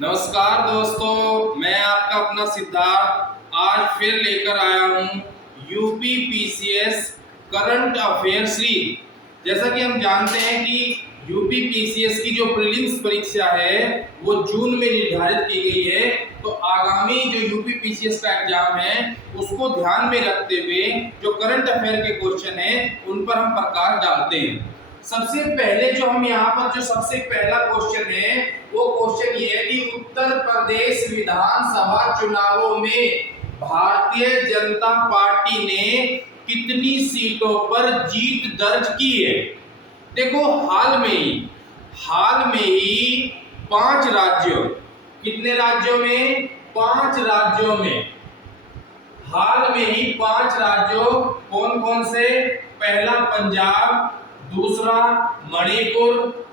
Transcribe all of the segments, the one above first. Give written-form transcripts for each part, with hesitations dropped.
नमस्कार दोस्तों, मैं आपका अपना सिद्धार्थ आज फिर लेकर आया हूँ UP PCS current affair series. जैसा कि हम जानते हैं कि यूपी पीसीएस की जो प्रीलिम्स परीक्षा है वो जून में निर्धारित की गई है। तो आगामी जो यूपी पीसीएस का एग्जाम है उसको ध्यान में रखते हुए जो करंट अफेयर के क्वेश्चन है उन पर हम प्रकाश डालते हैं। सबसे पहले जो हम यहाँ पर जो सबसे पहला क्वेश्चन है वो क्वेश्चन ये है कि उत्तर प्रदेश विधानसभा चुनावों में भारतीय जनता पार्टी ने कितनी सीटों पर जीत दर्ज की है। देखो हाल में ही 5 राज्यों, कितने राज्यों में? 5 राज्यों में, हाल में ही 5 राज्यों कौन कौन से? पहला पंजाब, दूसरा मणिपुर,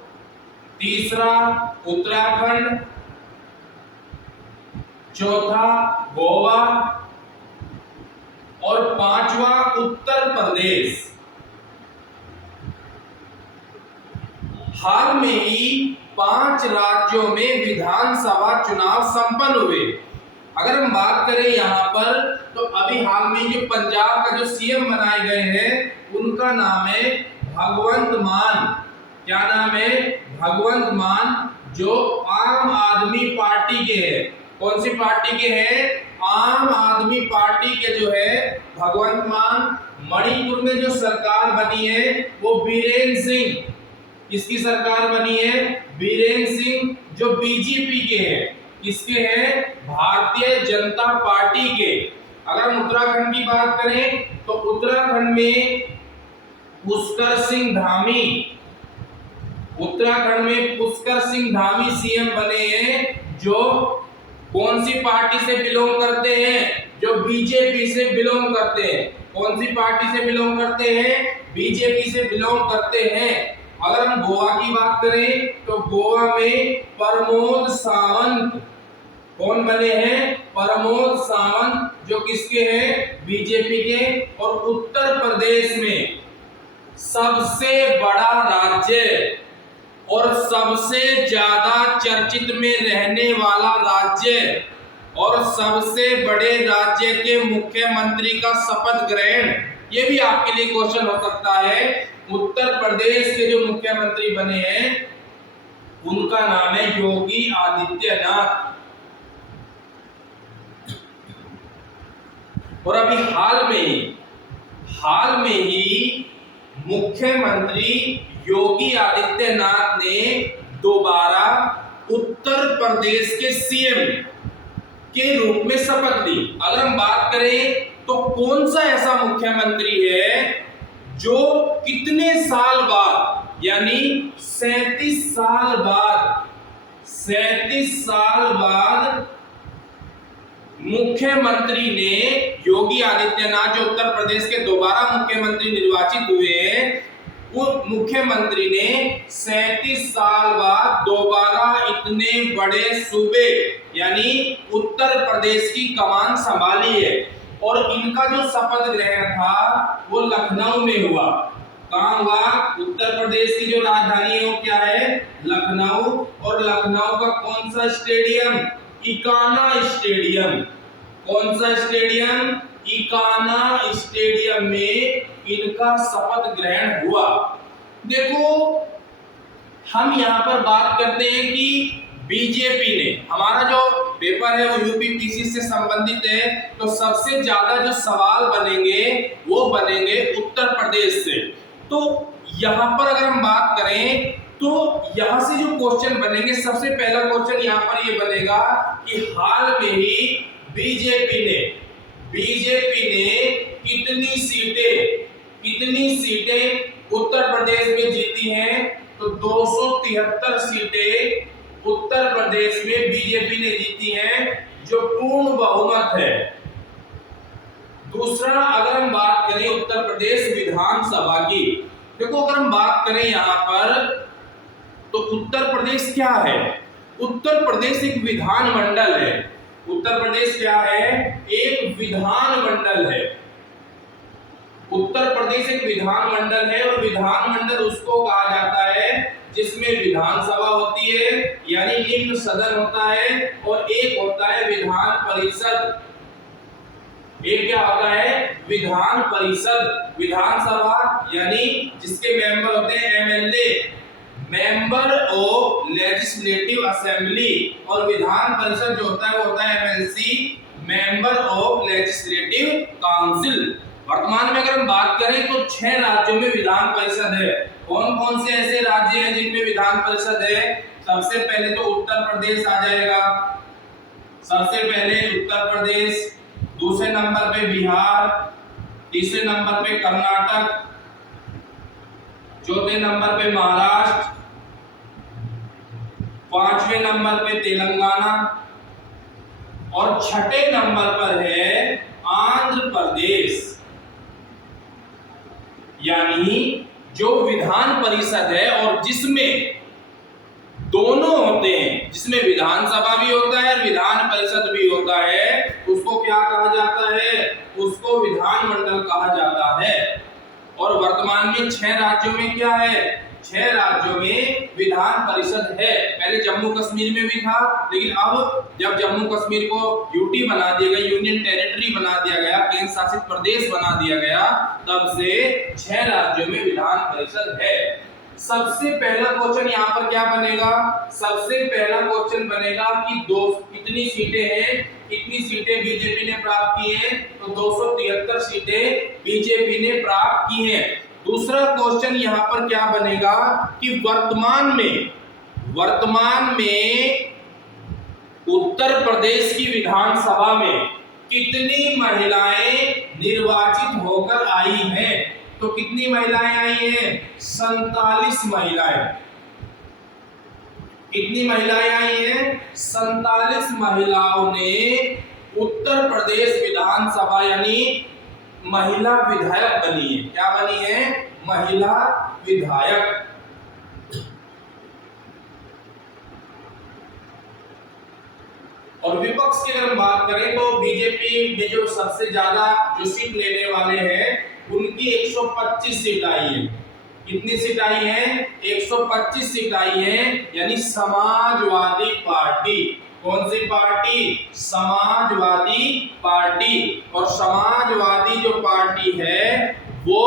तीसरा उत्तराखंड, चौथा गोवा और 5वां उत्तर प्रदेश। हाल में ही 5 राज्यों में विधानसभा चुनाव संपन्न हुए। अगर हम बात करें यहाँ पर तो अभी हाल में जो पंजाब का जो सीएम बनाए गए हैं उनका नाम है भगवंत मान। क्या नाम है? भगवंत मान, जो आम आदमी पार्टी के हैं। कौन सी पार्टी के हैं? आम आदमी पार्टी के जो है भगवंत मान। मणिपुर में जो सरकार बनी है वो बीरेन सिंह, किसकी सरकार बनी है? बीरेन सिंह, जो बीजेपी के हैं। किसके हैं? भारतीय जनता पार्टी के। अगर हम उत्तराखंड की बात करें तो उत्तराखंड में पुष्कर सिंह धामी, उत्तराखंड में पुष्कर सिंह धामी सीएम बने हैं, जो कौन सी पार्टी से बिलोंग करते हैं? जो बीजेपी से बिलोंग करते हैं। कौन सी पार्टी से बिलोंग करते हैं? बीजेपी से बिलोंग करते हैं। अगर हम गोवा की बात करें तो गोवा में प्रमोद सावंत कौन बने हैं? प्रमोद सावंत, जो किसके हैं? बीजेपी के। और उत्तर प्रदेश में सबसे बड़ा राज्य और सबसे ज्यादा चर्चित में रहने वाला राज्य और सबसे बड़े राज्य के मुख्यमंत्री का शपथ ग्रहण, ये भी आपके लिए क्वेश्चन हो सकता है। उत्तर प्रदेश के जो मुख्यमंत्री बने हैं उनका नाम है योगी आदित्यनाथ। और अभी हाल में ही मुख्यमंत्री योगी आदित्यनाथ ने दोबारा उत्तर प्रदेश के सीएम के रूप में शपथ ली। अगर हम बात करें तो कौन सा ऐसा मुख्यमंत्री है जो कितने साल बाद, यानी 37 साल बाद मुख्यमंत्री ने, योगी आदित्यनाथ जो उत्तर प्रदेश के दोबारा मुख्यमंत्री निर्वाचित हुए हैं, वो मुख्यमंत्री ने 37 साल बाद दोबारा इतने बड़े सूबे यानी उत्तर प्रदेश की कमान संभाली है। और इनका जो शपथ ग्रहण था वो लखनऊ में हुआ। कहाँ हुआ? उत्तर प्रदेश की जो राजधानी है वो क्या है? लखनऊ। और लखनऊ का कौन सा स्टेडियम? इकाना स्टेडियम। कौन सा स्टेडियम? इकाना स्टेडियम में इनका शपथ ग्रहण हुआ। देखो, हम यहाँ पर बात करते हैं कि बीजेपी ने, हमारा जो पेपर है वो यूपी पीसी से संबंधित है, तो सबसे ज्यादा जो सवाल बनेंगे वो बनेंगे उत्तर प्रदेश से। तो यहाँ पर अगर हम बात करें तो यहाँ से जो क्वेश्चन बनेंगे, सबसे पहला क्वेश्चन यहाँ पर ये बनेगा कि हाल में ही बीजेपी ने कितनी सीटें उत्तर प्रदेश में जीती हैं? तो 273 सीटें उत्तर प्रदेश में बीजेपी ने जीती हैं, जो पूर्ण बहुमत है। दूसरा, अगर हम बात करें उत्तर प्रदेश विधानसभा की, देखो अगर हम बात करें यहाँ पर तो उत्तर प्रदेश क्या है? उत्तर प्रदेश एक विधान मंडल है। उत्तर प्रदेश क्या है? एक विधान मंडल है। उत्तर प्रदेश एक विधानमंडल है और विधानमंडल उसको कहा जाता है जिसमें विधानसभा होती है यानी निम्न सदन होता है और एक होता है विधान परिषद। एक क्या होता है? विधान परिषद। विधानसभा यानी जिसके मेंबर होते हैं MLA, member of legislative assembly, और विधान परिषद जो होता है वो होता है MLC, member of legislative council. वर्तमान में अगर हम बात करें तो 6 राज्यों में विधान परिषद है। कौन कौन से ऐसे राज्य हैं जिनमें विधान परिषद है? सबसे पहले तो उत्तर प्रदेश आ जाएगा, सबसे पहले उत्तर प्रदेश, दूसरे नंबर पे बिहार, तीसरे नंबर पे कर्नाटक, चौथे नंबर पे महाराष्ट्र, पांचवें नंबर पे तेलंगाना और छठे नंबर पर है आंध्र प्रदेश। यानी जो विधान परिषद है और जिसमें दोनों होते हैं, जिसमें विधानसभा भी होता है और विधान परिषद भी होता है, उसको क्या कहा जाता है? उसको विधानमंडल कहा जाता है। और वर्तमान में 6 राज्यों में क्या है? 6 राज्यों में विधान परिषद है। पहले जम्मू कश्मीर में भी था, लेकिन अब जब जम्मू कश्मीर को यूटी बना दिया गया, यूनियन टेरिटरी बना दिया गया, केंद्र शासित प्रदेश बना दिया गया, तब से 6 राज्यों में विधान परिषद है। सबसे पहला क्वेश्चन यहाँ पर क्या बनेगा? सबसे पहला क्वेश्चन बनेगा कि कितनी सीटें हैं, कितनी सीटें बीजेपी ने प्राप्त की हैं? तो 273 सीटें बीजेपी ने प्राप्त की हैं। दूसरा क्वेश्चन यहाँ पर क्या बनेगा कि वर्तमान में उत्तर प्रदेश की विधानसभा में कितनी महिलाएं निर्वाचित होकर आई हैं? तो कितनी महिलाएं आई हैं? 47 महिलाएं। कितनी महिलाएं आई हैं? 47 महिलाओं ने उत्तर प्रदेश विधानसभा यानी महिला विधायक बनी है। क्या बनी है? महिला विधायक। और विपक्ष की अगर हम बात करें तो बीजेपी में जो सबसे ज्यादा जो सीट लेने वाले हैं उनकी 125 सीट आई है। कितनी सीट आई है? 125 सीट आई है। यानी समाजवादी पार्टी, कौन सी पार्टी? समाजवादी पार्टी। और समाजवादी जो पार्टी है वो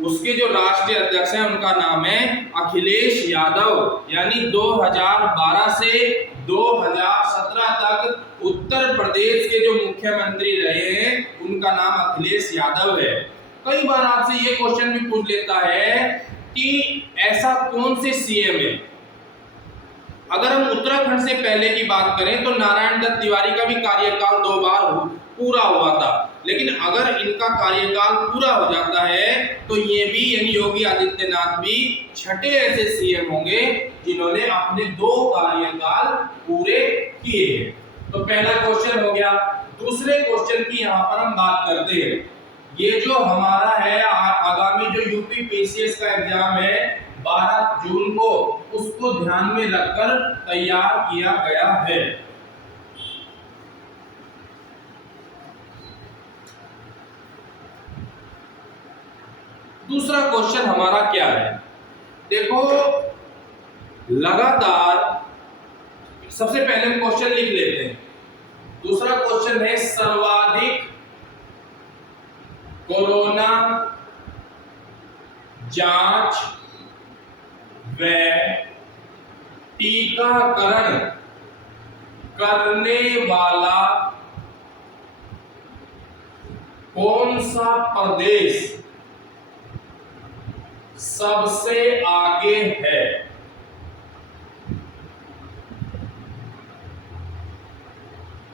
उसके जो राष्ट्रीय अध्यक्ष हैं उनका नाम है अखिलेश यादव। यानी 2012 से 2017 तक उत्तर प्रदेश के जो मुख्यमंत्री रहे हैं उनका नाम अखिलेश यादव है। कई बार आपसे ये क्वेश्चन भी पूछ लेता है कि ऐसा कौन से सीएम है? अगर हम उत्तराखंड से पहले की बात करें तो नारायण दत्त तिवारी का भी कार्यकाल 2 बार पूरा हुआ था, लेकिन अगर इनका कार्यकाल पूरा हो जाता है तो ये भी यानी योगी आदित्यनाथ भी छठे ऐसे सीएम होंगे जिन्होंने अपने 2 कार्यकाल पूरे किए हैं। तो पहला क्वेश्चन हो गया। दूसरे क्वेश्चन की यहाँ पर हम बात करते हैं। ये जो हमारा है आगामी जो यूपी पीसीएस का एग्जाम है 12 जून को, उसको ध्यान में रखकर तैयार किया गया है। दूसरा क्वेश्चन हमारा क्या है? देखो लगातार, सबसे पहले हम क्वेश्चन लिख लेते हैं। दूसरा क्वेश्चन है सर्वाधिक कोरोना जांच व टीकाकरण करने वाला कौन सा प्रदेश सबसे आगे है?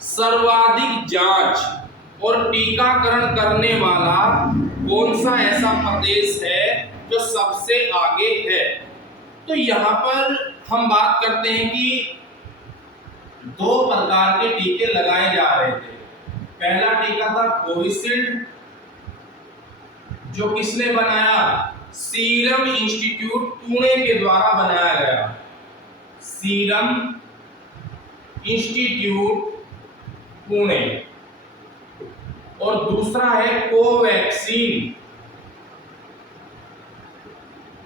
सर्वाधिक जांच और टीकाकरण करने वाला कौन सा ऐसा प्रदेश है जो सबसे आगे है? तो यहां पर हम बात करते हैं कि 2 प्रकार के टीके लगाए जा रहे थे। पहला टीका था कोविशील्ड, जो किसने बनाया? सीरम इंस्टीट्यूट पुणे के द्वारा बनाया गया। Serum institute Pune. और दूसरा है कोवैक्सीन।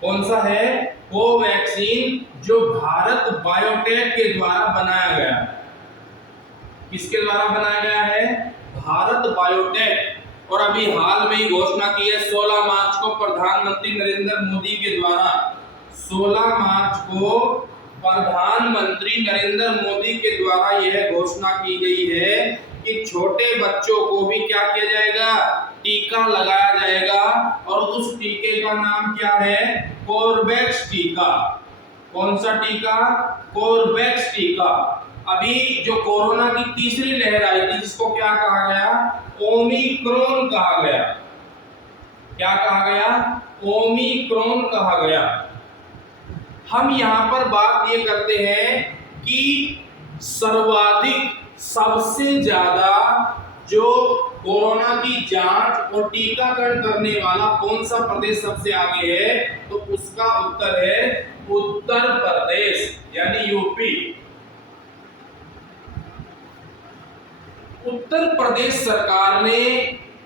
कौन सा है? कोवैक्सीन, जो भारत बायोटेक के द्वारा बनाया गया। किसके द्वारा बनाया गया है? भारत बायोटेक। और अभी हाल में ही घोषणा की है 16 मार्च को प्रधानमंत्री नरेंद्र मोदी के द्वारा, 16 मार्च को प्रधानमंत्री नरेंद्र मोदी के द्वारा यह घोषणा की गई है कि छोटे बच्चों को भी क्या किया जाएगा? टीका लगाया जाएगा। और उस टीके का नाम क्या है? कोर्बेवैक्स टीका। कौन सा टीका? कोर्बेवैक्स टीका। अभी जो कोरोना की तीसरी लहर आई थी, जिसको क्या कहा गया? ओमिक्रॉन कहा गया। क्या कहा गया? ओमिक्रॉन कहा गया। हम यहां पर बात ये करते हैं कि सर्वाधिक, सबसे ज्यादा जो कोरोना की जांच और टीकाकरण करने वाला कौन सा प्रदेश सबसे आगे है? तो उसका उत्तर है उत्तर प्रदेश, यानी यूपी। उत्तर प्रदेश सरकार ने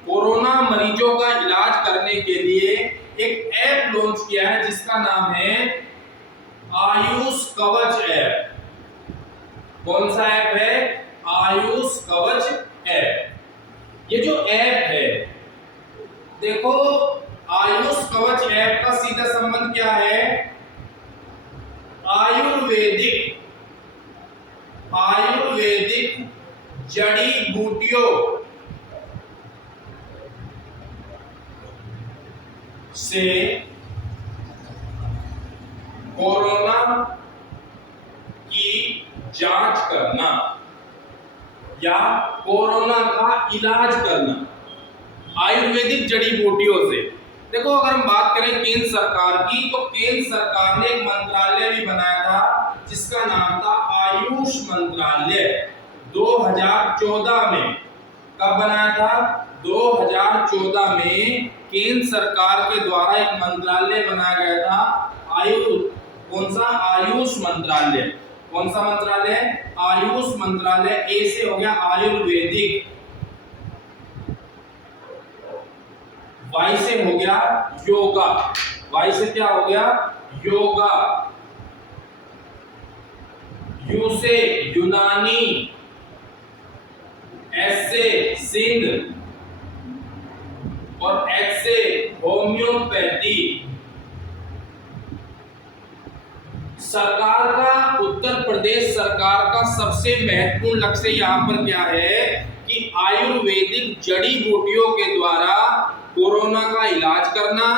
कोरोना मरीजों का इलाज करने के लिए एक ऐप लॉन्च किया है, जिसका नाम है आयुष कवच ऐप। कौन सा ऐप है? आयुष कवच ऐप। ये जो ऐप है, देखो, आयुष कवच ऐप का सीधा संबंध क्या है? आयुर्वेदिक जड़ी बूटियों से कोरोना की जांच करना या कोरोना का इलाज करना आयुर्वेदिक जड़ी बूटियों से। देखो, अगर हम बात करें केंद्र सरकार की, तो केंद्र सरकार ने एक मंत्रालय भी बनाया था, जिसका नाम था आयुष मंत्रालय। 2014 में। कब बनाया था? 2014 में केंद्र सरकार के द्वारा एक मंत्रालय बनाया गया था, कौन सा? आयुष मंत्रालय। कौन सा मंत्रालय? आयुष मंत्रालय। ए से हो गया आयुर्वेदिक, वाई से हो गया योगा। वाई से क्या हो गया? योगा। यू से यूनानी, एस से सिंध और एच से होम्योपैथी। सरकार का, उत्तर प्रदेश सरकार का सबसे महत्वपूर्ण लक्ष्य यहाँ पर क्या है कि आयुर्वेदिक जड़ी बूटियों के द्वारा कोरोना का इलाज करना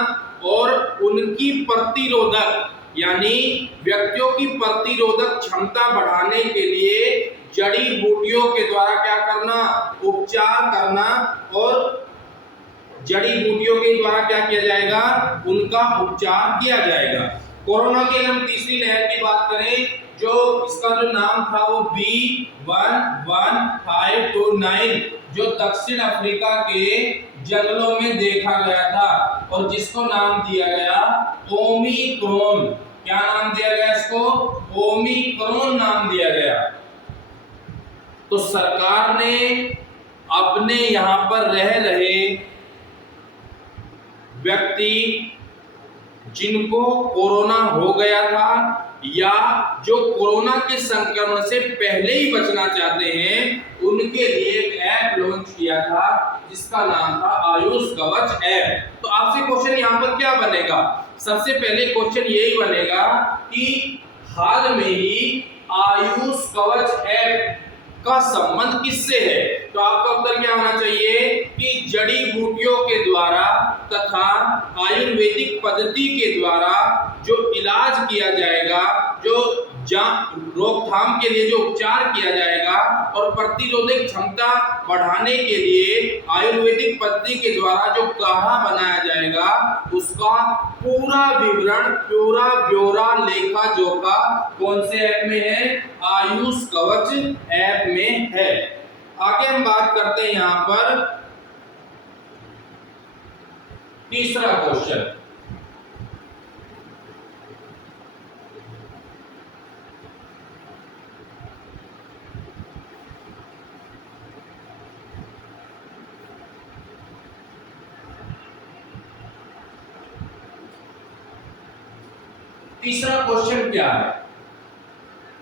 और उनकी प्रतिरोधक, यानी व्यक्तियों की प्रतिरोधक क्षमता बढ़ाने के लिए जड़ी बूटियों के द्वारा क्या करना? उपचार करना। और जड़ी बूटियों के द्वारा क्या किया जाएगा? उनका उपचार किया जाएगा। कोरोना की अगर हम तीसरी लहर की बात करें, जो इसका जो नाम था वो B11529, जो दक्षिण अफ्रीका के जंगलों में देखा गया था और जिसको नाम दिया गया ओमिक्रॉन। क्या नाम दिया गया इसको? ओमिक्रॉन नाम दिया गया। तो सरकार ने अपने यहां पर रह रहे व्यक्ति जिनको कोरोना हो गया था या जो कोरोना के संक्रमण से पहले ही बचना चाहते हैं, उनके लिए एक ऐप लॉन्च किया था, जिसका नाम था आयुष कवच ऐप। तो आपसे क्वेश्चन यहाँ पर क्या बनेगा? सबसे पहले क्वेश्चन यही बनेगा कि हाल में ही आयुष कवच ऐप का संबंध किससे है? तो आपका उत्तर क्या होना चाहिए कि जड़ी बूटियों के द्वारा तथा आयुर्वेदिक पद्धति के द्वारा जो इलाज किया जाएगा, जो रोकथाम के लिए जो उपचार किया जाएगा और प्रतिरोधक क्षमता बढ़ाने के लिए आयुर्वेदिक पद्धति के द्वारा जो काढ़ा बनाया जाएगा, उसका पूरा विवरण, पूरा ब्यौरा, लेखा जोखा कौन से ऐप में है? आयुष कवच ऐप में है। आगे हम बात करते हैं यहां पर तीसरा क्वेश्चन। तीसरा क्वेश्चन क्या है?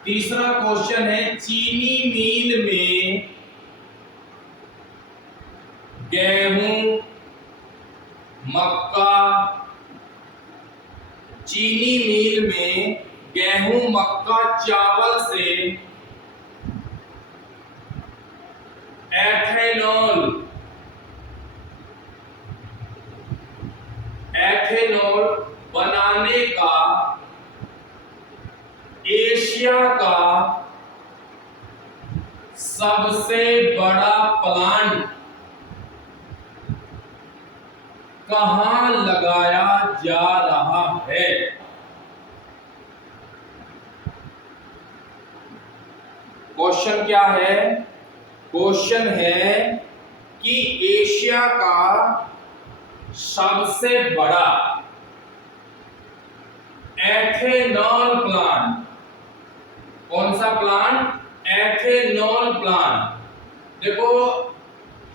तीसरा क्वेश्चन है चीनी मिल में गेहूं, मक्का, चीनी मिल में गेहूं, मक्का, चावल से एथेनॉल बनाने का एशिया का सबसे बड़ा प्लांट कहां लगाया जा रहा है? क्वेश्चन क्या है? क्वेश्चन है कि एशिया का सबसे बड़ा एथेनॉल प्लांट, कौन सा प्लांट? Ethanol plant. देखो,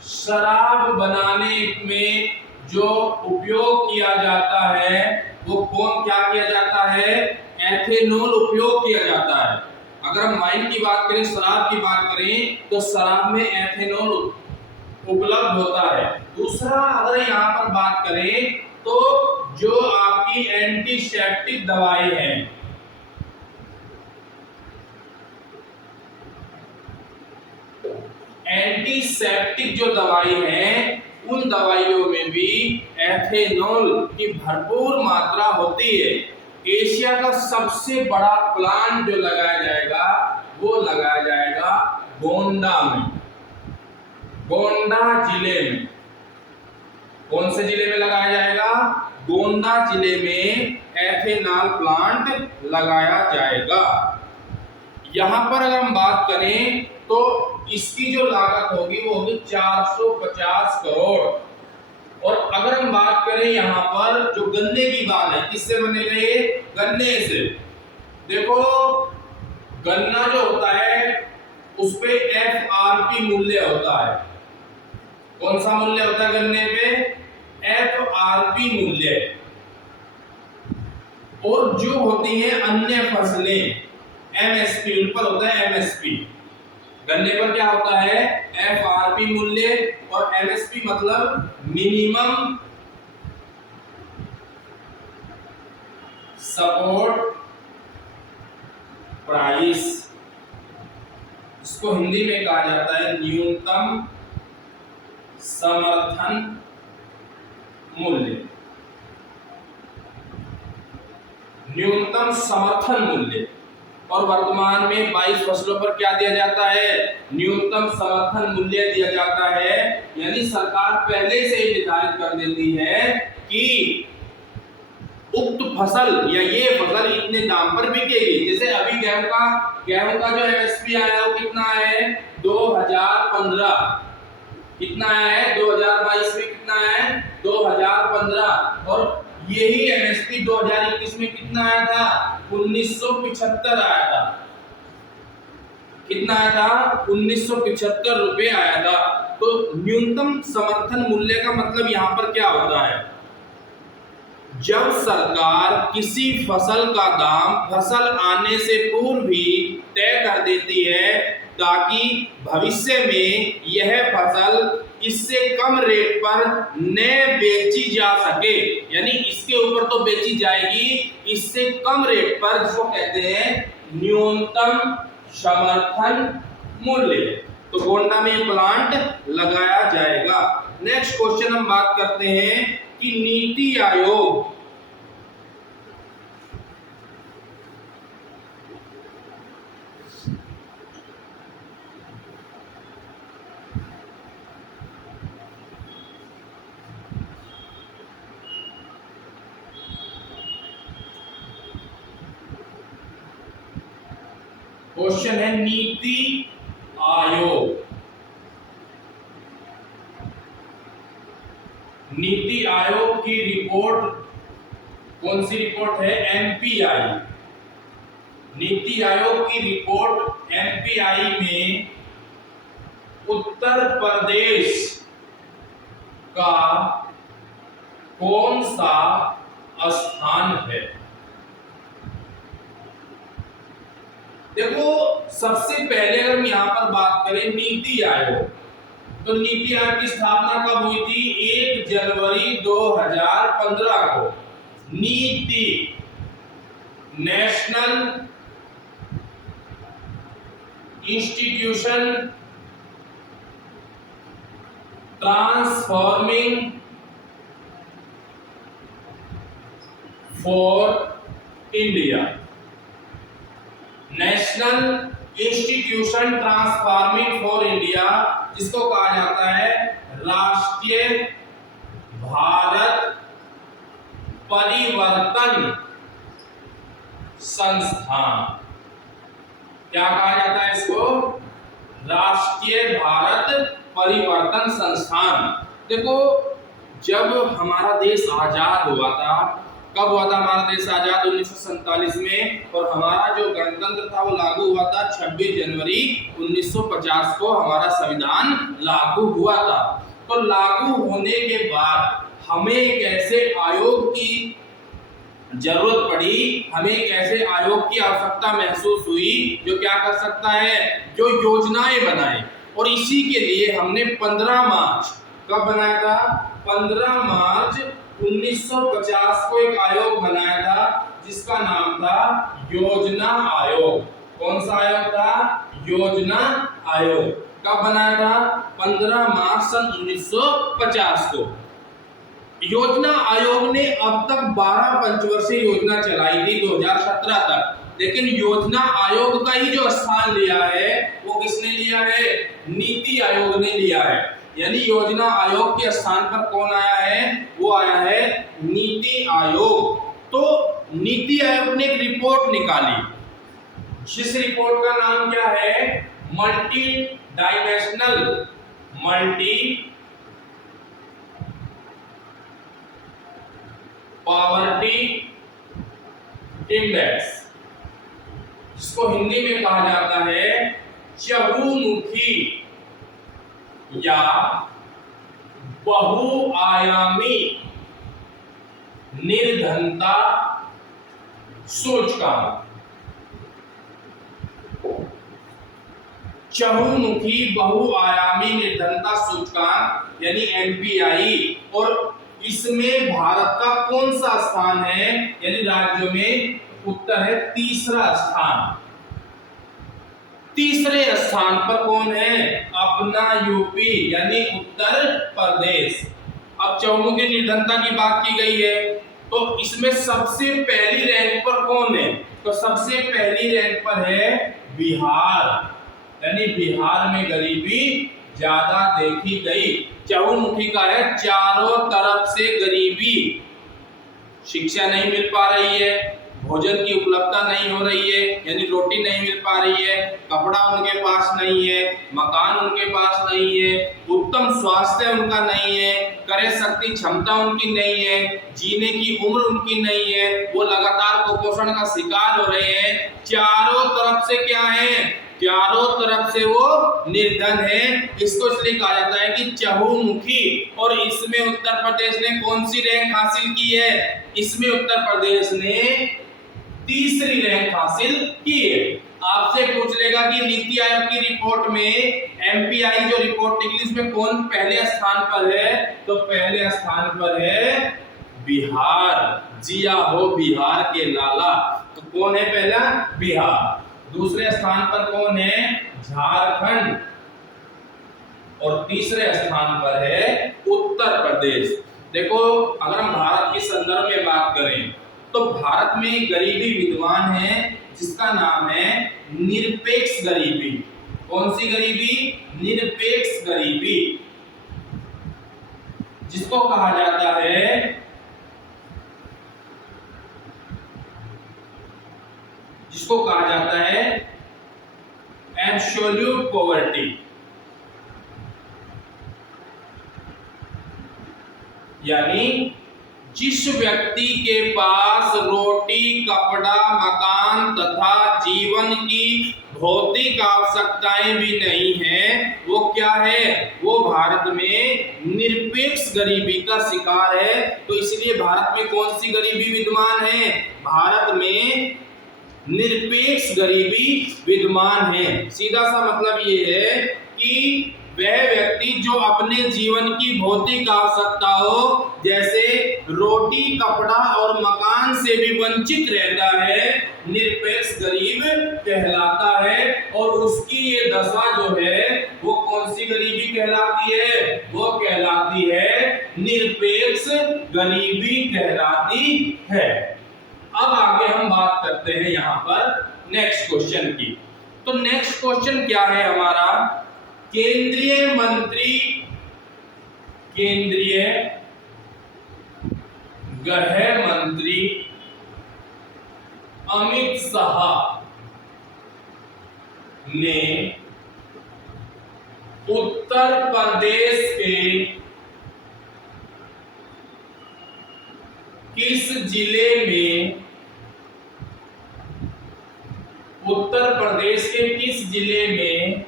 शराब बनाने में जो उपयोग किया जाता है वो क्या किया जाता है? एथेनॉल उपयोग किया जाता है। अगर हम वाइन की बात करें, शराब की बात करें, तो शराब में एथेनॉल उपलब्ध होता है। दूसरा, अगर यहाँ पर बात करें तो जो आपकी एंटीसेप्टिक दवाई है, एंटीसेप्टिक जो दवाई है, उन दवाइयों में भी एथेनॉल की भरपूर मात्रा होती है। एशिया का सबसे बड़ा प्लांट जो लगाया जाएगा वो लगाया जाएगा गोंडा में, गोंडा जिले में। कौन से जिले में लगाया जाएगा? गोंडा जिले में एथेनॉल प्लांट लगाया जाएगा। यहां पर अगर हम बात करें तो इसकी जो लागत होगी वो होगी 450 करोड़। और अगर हम बात करें यहाँ पर जो गन्ने की बात है, किससे बने गए? गन्ने से। देखो, गन्ना जो होता है उस पे FRP मूल्य होता है। कौन सा मूल्य होता है गन्ने पे? FRP मूल्य। और जो होती है अन्य फसलें, MSP, उन पर होता है MSP। गन्ने पर क्या होता है? FRP मूल्य, और MSP मतलब मिनिमम सपोर्ट प्राइस। इसको हिंदी में कहा जाता है न्यूनतम समर्थन मूल्य। न्यूनतम समर्थन मूल्य। और वर्तमान में 22 फसलों पर क्या दिया जाता है? न्यूनतम समर्थन मूल्य दिया जाता है। यानी सरकार पहले से ही निर्धारित कर देती है कि उक्त फसल या ये फसल इतने दाम पर बिकेगी। जैसे अभी गेहूं का जो MSP आया वो कितना है? 2015। कितना है? 2022 में कितना है? 2015। और यही MSP 2021 में कितना आया था? 1975 आया था। कितना आया था? 1975 रुपए आया था। तो न्यूनतम समर्थन मूल्य का मतलब यहाँ पर क्या होता है? जब सरकार किसी फसल का दाम फसल आने से पूर्व ही तय कर देती है ताकि भविष्य में यह फसल इससे कम रेट पर न बेची जा सके, यानी इसके ऊपर तो बेची जाएगी, इससे कम रेट पर, जिसको कहते हैं न्यूनतम समर्थन मूल्य। तो गोंडा में प्लांट लगाया जाएगा। नेक्स्ट क्वेश्चन हम बात करते हैं कि नीति आयोग क्वेश्चन है नीति आयोग। नीति आयोग की रिपोर्ट कौन सी रिपोर्ट है? MPI। नीति आयोग की रिपोर्ट MPI में उत्तर प्रदेश का कौन सा स्थान है? देखो सबसे पहले अगर हम यहाँ पर बात करें नीति आयोग, तो नीति आयोग की स्थापना कब हुई थी? 1 जनवरी 2015 को। नीति national institution transforming for India, national institution transforming for India, जिसको कहा जाता है राष्ट्रीय भारत परिवर्तन संस्थान। क्या कहा जाता है इसको? राष्ट्रीय भारत परिवर्तन संस्थान। देखो जब हमारा देश आजाद हुआ था, कब हुआ था हमारा देश आजाद? 1947 में। और हमारा जो गणतंत्र था वो लागू हुआ था 26 जनवरी 1950 को हमारा संविधान लागू हुआ था। तो लागू होने के बाद हमें एक ऐसे आयोग की जरूरत पड़ी, हमें एक ऐसे आयोग की आवश्यकता महसूस हुई जो क्या कर सकता है? जो योजनाएं बनाए। और इसी के लिए हमने 15 मार्च, कब बनाया था? 15 मार्च 1950 को एक आयोग बनाया था जिसका नाम था योजना आयोग। कौन सा आयोग था? योजना आयोग। कब बनाया था? 15 मार्च सन 1950 को। योजना आयोग ने अब तक 12 पंचवर्षीय योजना चलाई थी 2017 तक, लेकिन योजना आयोग का ही जो स्थान लिया है वो किसने लिया है? नीति आयोग ने लिया है। यानी योजना आयोग के स्थान पर कौन आया है? वो आया है नीति आयोग। तो नीति आयोग ने एक रिपोर्ट निकाली, जिस रिपोर्ट का नाम क्या है? मल्टी डायमेंशनल पॉवर्टी इंडेक्स, जिसको हिंदी में कहा जाता है चहुमुखी या बहुआयामी निर्धनता सूचकांक। चहुमुखी बहुआयामी निर्धनता सूचकांक यानी एमपीआई। और इसमें भारत का कौन सा स्थान है? यानी राज्यों में उत्तर है तीसरा स्थान। तीसरे स्थान पर कौन है? अपना यूपी यानी उत्तर प्रदेश। अब चहुमुखी निर्धनता की बात की गई है, तो इसमें सबसे पहली रैंक पर कौन है? तो सबसे पहली रैंक पर है बिहार। यानी बिहार में गरीबी ज्यादा देखी गई। चहुमुखी का है चारों तरफ से गरीबी, शिक्षा नहीं मिल पा रही है, भोजन की उपलब्धता नहीं हो रही है, यानी रोटी नहीं मिल पा रही है, कपड़ा उनके पास नहीं है, मकान उनके पास नहीं है, उत्तम स्वास्थ्य उनका नहीं है, क्रय शक्ति क्षमता उनकी नहीं है, जीने की उम्र उनकी नहीं है, वो लगातार कुपोषण का शिकार हो रहे हैं। चारों तरफ से क्या है? चारों तरफ से वो निर्धन है। इसको इसलिए कहा जाता है कि चहुमुखी। और इसमें उत्तर प्रदेश ने कौन सी रैंक हासिल की है? इसमें उत्तर प्रदेश ने तीसरी रैंक हासिल की है। आपसे पूछ लेगा कि नीति आयोग की रिपोर्ट में एमपीआई जो रिपोर्ट निकली इसमें कौन पहले स्थान पर है? तो पहले स्थान पर है बिहार। जिया हो बिहार के लाला। तो कौन है पहला? बिहार। दूसरे स्थान पर कौन है? झारखंड। और तीसरे स्थान पर है उत्तर प्रदेश। देखो अगर हम भारत के संदर्भ में बात करें तो भारत में गरीबी विद्यमान है जिसका नाम है निरपेक्ष गरीबी। कौन सी गरीबी? निरपेक्ष गरीबी, जिसको कहा जाता है एब्सोल्यूट पॉवर्टी। यानी जिस व्यक्ति के पास रोटी, कपड़ा, मकान तथा जीवन की भौतिक आवश्यकताएं भी नहीं है, वो क्या है? वो भारत में निरपेक्ष गरीबी का शिकार है। तो इसलिए भारत में कौन सी गरीबी विद्यमान है? भारत में निरपेक्ष गरीबी विद्यमान है। सीधा सा मतलब ये है कि वह व्यक्ति जो अपने जीवन की भौतिक आवश्यकताओं जैसे रोटी, कपड़ा और मकान से भी वंचित रहता है, निरपेक्ष गरीब कहलाता है। और उसकी ये दशा जो है वो कौन सी गरीबी कहलाती है? वो कहलाती है निरपेक्ष गरीबी कहलाती है। अब आगे हम बात करते हैं यहां पर नेक्स्ट क्वेश्चन की। तो नेक्स्ट क्वेश्चन क्या है हमारा? केंद्रीय गृह मंत्री अमित शाह ने उत्तर प्रदेश के किस जिले में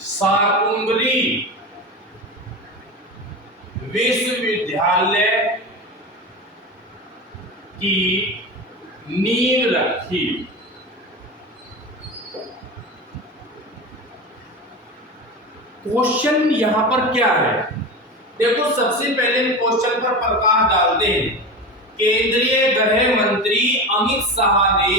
शाकुंभरी विश्वविद्यालय की नींव रखी? क्वेश्चन यहां पर क्या है? देखो, सबसे पहले क्वेश्चन पर प्रकाश डालते हैं। केंद्रीय गृह मंत्री अमित शाह ने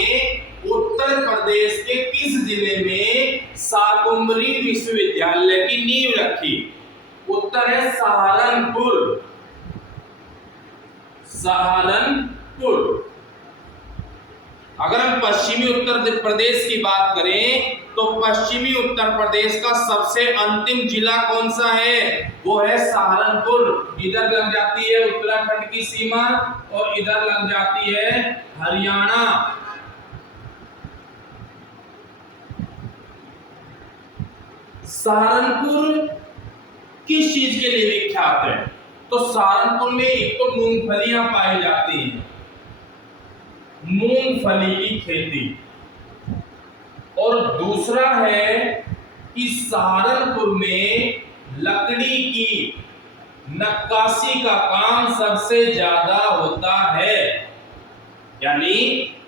उत्तर प्रदेश के किस जिले में शाकुंभरी विश्वविद्यालय की नींव रखी? उत्तर है सहारनपुर। अगर हम पश्चिमी उत्तर प्रदेश की बात करें तो पश्चिमी उत्तर प्रदेश का सबसे अंतिम जिला कौन सा है? वो है सहारनपुर। इधर लग जाती है उत्तराखंड की सीमा और इधर लग जाती है हरियाणा। सहारनपुर किस चीज के लिए विख्यात है? तो सहारनपुर में एक तो मूंगफलियां पाई जाती हैं, मूंगफली की खेती, और दूसरा है कि सहारनपुर में लकड़ी की नक्काशी का काम सबसे ज्यादा होता है। यानी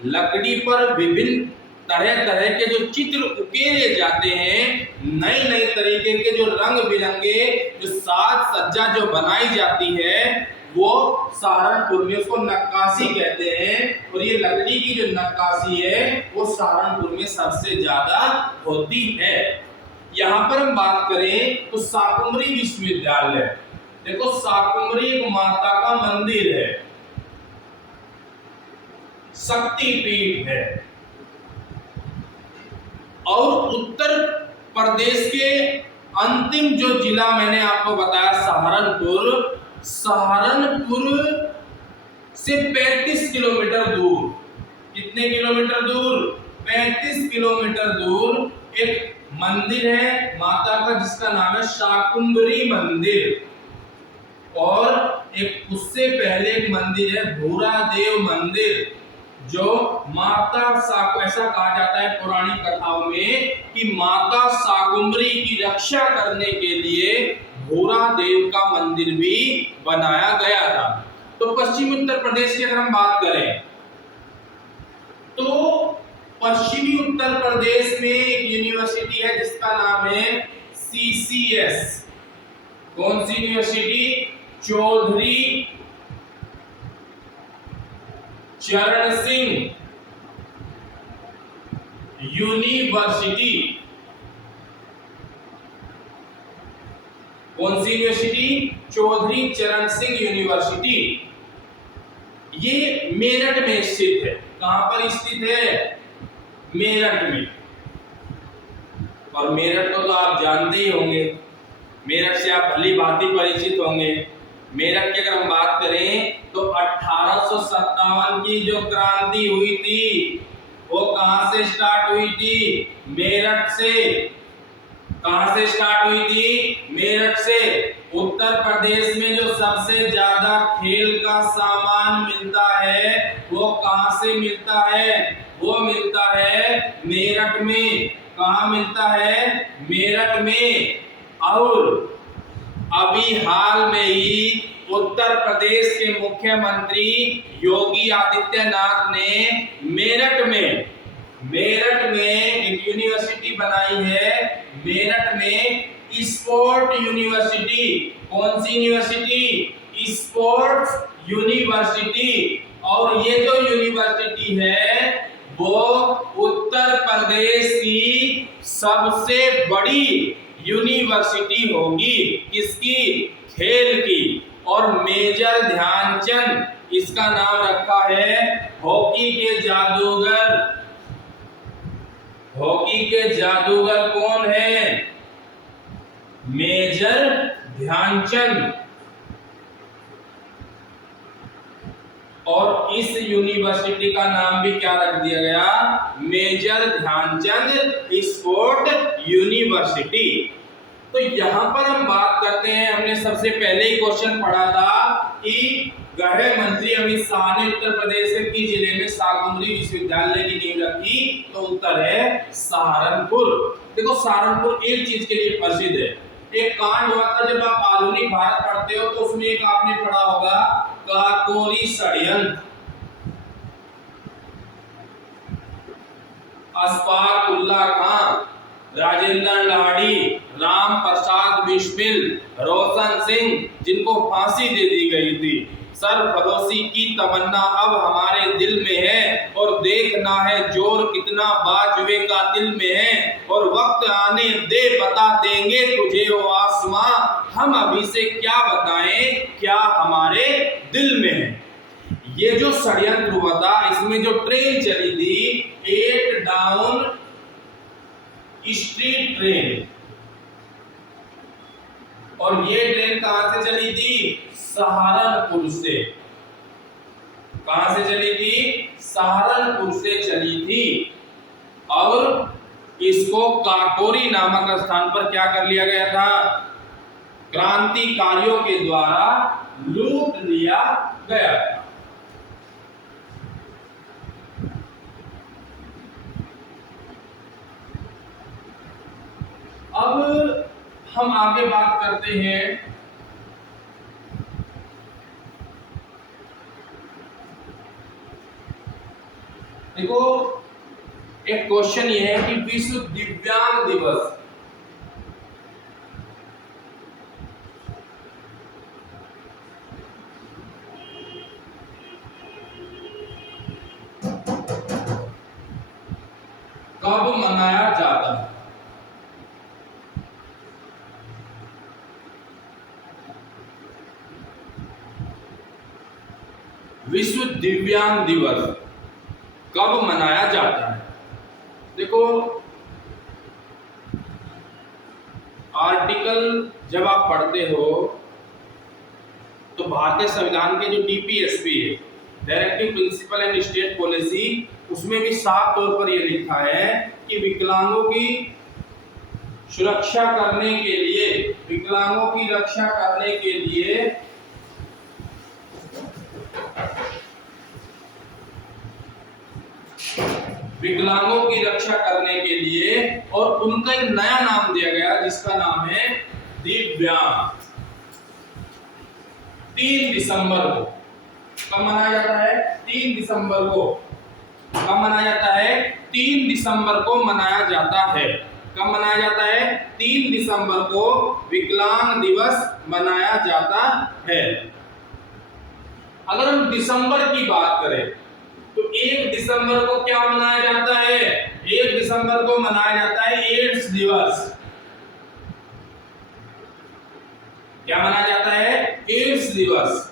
लकड़ी पर विभिन्न तरह तरह के जो चित्र उकेरे जाते हैं, नई नई तरीके के जो रंग बिरंगे जो साज सज्जा जो बनाई जाती है, वो सहारनपुर में उसको नक्काशी कहते हैं। और ये लकड़ी की जो नक्काशी है वो सहारनपुर में सबसे ज्यादा होती है। यहाँ पर हम बात करें तो शाकुंभरी विश्वविद्यालय, देखो शाकुंभरी एक माता का मंदिर है, शक्तिपीठ है, और उत्तर प्रदेश के अंतिम जो जिला मैंने आपको बताया सहारनपुर, सहारनपुर से 35 किलोमीटर दूर, कितने किलोमीटर दूर? 35 किलोमीटर दूर एक मंदिर है माता का जिसका नाम है शाकुंभरी मंदिर, और एक उससे पहले एक मंदिर है भूरादेव मंदिर, जो माता ऐसा कहा जाता है पौराणिक कथाओं में कि माता शाकुंभरी की रक्षा करने के लिए भूरादेव का मंदिर भी बनाया गया था। तो पश्चिमी उत्तर प्रदेश की अगर हम बात करें तो पश्चिमी उत्तर प्रदेश में एक यूनिवर्सिटी है जिसका नाम है CCS। कौन सी यूनिवर्सिटी? चौधरी चरण सिंह यूनिवर्सिटी। कौन सी यूनिवर्सिटी? चौधरी चरण सिंह यूनिवर्सिटी। ये मेरठ में स्थित है। कहां पर स्थित है? मेरठ में। और मेरठ को तो आप जानते ही होंगे, मेरठ से आप भली भांति परिचित होंगे। मेरठ की अगर हम बात करें तो 1857 की जो क्रांति हुई थी वो कहां से स्टार्ट हुई थी? मेरठ से। कहां से स्टार्ट हुई थी? मेरठ से। उत्तर प्रदेश में जो सबसे ज्यादा खेल का सामान मिलता है वो कहां से मिलता है? वो मिलता है मेरठ में। कहां मिलता है? मेरठ में। और अभी हाल में ही उत्तर प्रदेश के मुख्यमंत्री योगी आदित्यनाथ ने मेरठ में एक यूनिवर्सिटी बनाई है। मेरठ में स्पोर्ट यूनिवर्सिटी। कौन सी यूनिवर्सिटी? Sports university. और ये जो यूनिवर्सिटी है वो उत्तर प्रदेश की सबसे बड़ी यूनिवर्सिटी होगी। किसकी? खेल की। और मेजर ध्यानचंद इसका नाम रखा है। हॉकी के जादूगर। हॉकी के जादूगर कौन है? मेजर ध्यानचंद। और इस यूनिवर्सिटी का नाम भी क्या रख दिया गया? Major Dhyanchand sport university. तो यहां पर हम बात करते हैं, हमने सबसे पहले ही क्वेश्चन पढ़ा था कि गृह मंत्री अमित शाह ने उत्तर प्रदेश के किस जिले में शाकंभरी विश्वविद्यालय की नींव रखी? तो उत्तर है सहारनपुर। देखो सहारनपुर एक चीज के लिए प्रसिद्ध है। एक कांड हुआ था, जब आप आधुनिक भारत पढ़ते हो तो उसमें एक आपने पढ़ा होगा काकोरी षड्यंत्र। अशफाक उल्लाह खां, राजेंद्र लाड़ी, राम प्रसाद बिस्मिल, रोशन सिंह, जिनको फांसी दे दी गई थी। सरफरोशी की तमन्ना अब हमारे दिल में है और देखना है जोर कितना बाजुए का दिल में है। और वक्त आने दे बता देंगे तुझे ओ आसमां, हम अभी से क्या बताएं क्या हमारे दिल में है। ये जो षड्यंत्र हुआ था, इसमें जो ट्रेन चली थी 8 डाउन स्ट्रीट ट्रेन, और ये ट्रेन कहां से चली थी? सहारनपुर से। कहां से चली थी? सहारनपुर से चली थी। और इसको काकोरी नामक स्थान पर क्या कर लिया गया था? क्रांतिकारियों के द्वारा लूट लिया गया था। अब हम आगे बात करते हैं देखो एक क्वेश्चन ये है कि विश्व दिव्यांग दिवस कब मनाया जाता है? विश्व दिव्यांग दिवस कब मनाया जाता है? देखो आर्टिकल जब आप पढ़ते हो तो भारतीय संविधान के जो डीपीएसपी है, directive principle and state policy, उसमें भी साफ तौर पर यह लिखा है कि विकलांगों की सुरक्षा करने के लिए, विकलांगों की रक्षा करने के लिए विकलांगों की रक्षा करने के लिए और उनका एक नया नाम दिया गया जिसका नाम है दिव्यांग। 3 दिसंबर को कब मनाया जाता है? 3 दिसंबर को कब मनाया जाता है? 3 दिसंबर को मनाया जाता है। कब मनाया जाता है? 3 दिसंबर को विकलांग दिवस मनाया जाता है। अगर हम दिसंबर की बात करें तो 1 दिसंबर को क्या मनाया जाता है? 1 दिसंबर को मनाया जाता है एड्स दिवस। क्या मनाया जाता है? एड्स दिवस।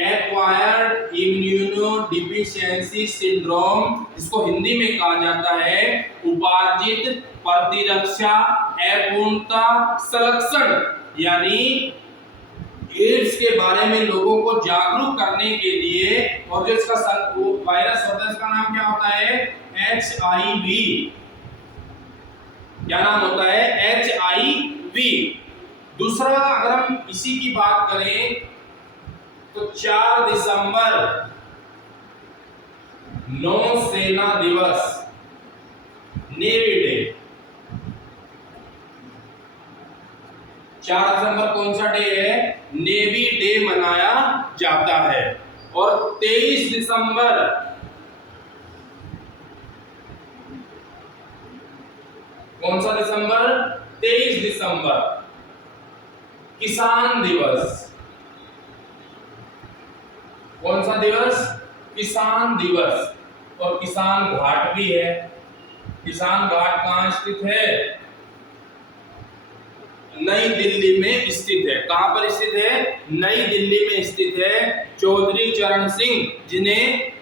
एक्वायर्ड इम्यूनोडिफिशियंसी सिंड्रोम, इसको हिंदी में कहा जाता है उपार्जित प्रतिरक्षा अपूर्णता संलक्षण, यानी एड्स के बारे में लोगों को जागरूक करने के लिए। और जो इसका वायरस होता है इसका नाम क्या होता है? HIV। क्या नाम होता है? HIV। दूसरा अगर हम इसी की बात करें तो 4 दिसंबर नौसेना दिवस, नेवी डे। 4 दिसंबर कौन सा डे है? नेवी डे मनाया जाता है। और 23 दिसंबर कौन सा दिसंबर? 23 दिसंबर किसान दिवस। कौन सा दिवस? किसान दिवस। और किसान घाट भी है। किसान घाट कहां स्थित है? नई दिल्ली में स्थित है। कहां पर स्थित है? नई दिल्ली में स्थित है। चौधरी चरण सिंह, जिन्हें